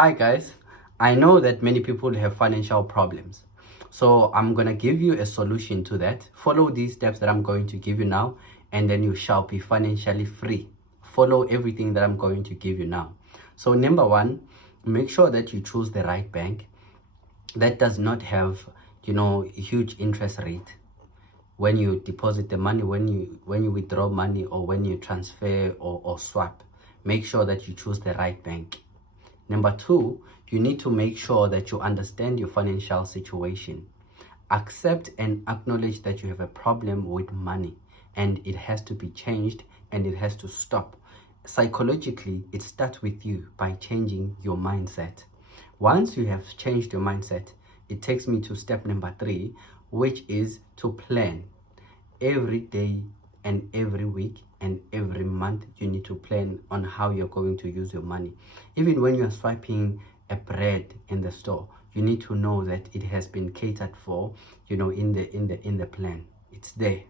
Hi guys, I know that many people have financial problems. So I'm going to give you a solution to that. Follow these steps that I'm going to give you now and then you shall be financially free. Follow everything that I'm going to give you now. So number one, make sure that you choose the right bank that does not have, a huge interest rate when you deposit the money, when you withdraw money, or when you transfer or swap. Make sure that you choose the right bank. Number two, you need to make sure that you understand your financial situation. Accept and acknowledge that you have a problem with money and it has to be changed and it has to stop. Psychologically, it starts with you by changing your mindset. Once you have changed your mindset, it takes me to step number three, which is to plan. Every day and every week and every month, you need to plan on how you're going to use your money. Even when you're swiping a bread in the store, you need to know that it has been catered for, in the plan. It's there.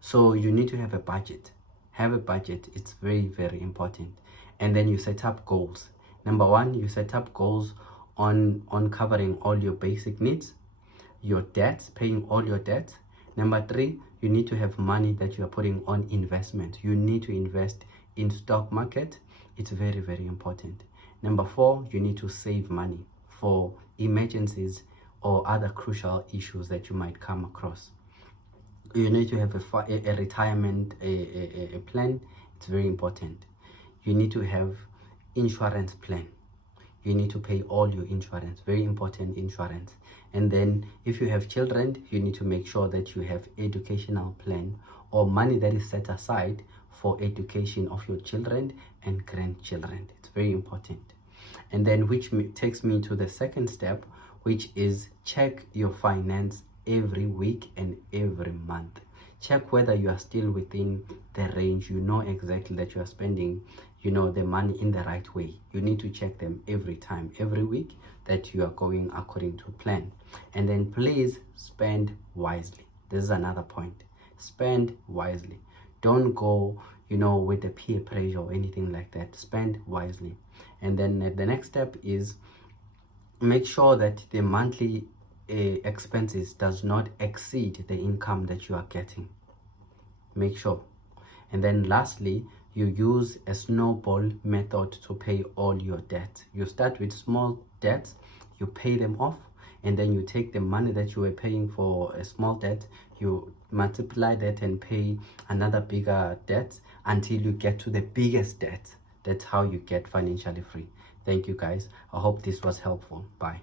So you need to have a budget. Have a budget. It's very, very important. And then you set up goals. Number one, you set up goals on covering all your basic needs, your debts, paying all your debts. Number three, you need to have money that you are putting on investment. You need to invest in stock market. It's very, very important. Number four, you need to save money for emergencies or other crucial issues that you might come across. You need to have a retirement a plan. It's very important. You need to have insurance plan. You need to pay all your insurance, very important insurance. And then if you have children, you need to make sure that you have educational plan or money that is set aside for education of your children and grandchildren. It's very important. And then which takes me to the second step, which is check your finance every week and every month. Check whether you are still within the range. You know exactly that you are spending, the money in the right way. You need to check them every time, every week, that you are going according to plan. And then please spend wisely. This is another point. Spend wisely. Don't go, with the peer pressure or anything like that. Spend wisely. And then the next step is make sure that the monthly expenses does not exceed the income that you are getting. Make sure. And then lastly, you use a snowball method to pay all your debt. You start with small debts, you pay them off, and then you take the money that you were paying for a small debt, you multiply that and pay another bigger debt until you get to the biggest debt. That's how you get financially free. Thank you guys. I hope this was helpful. Bye.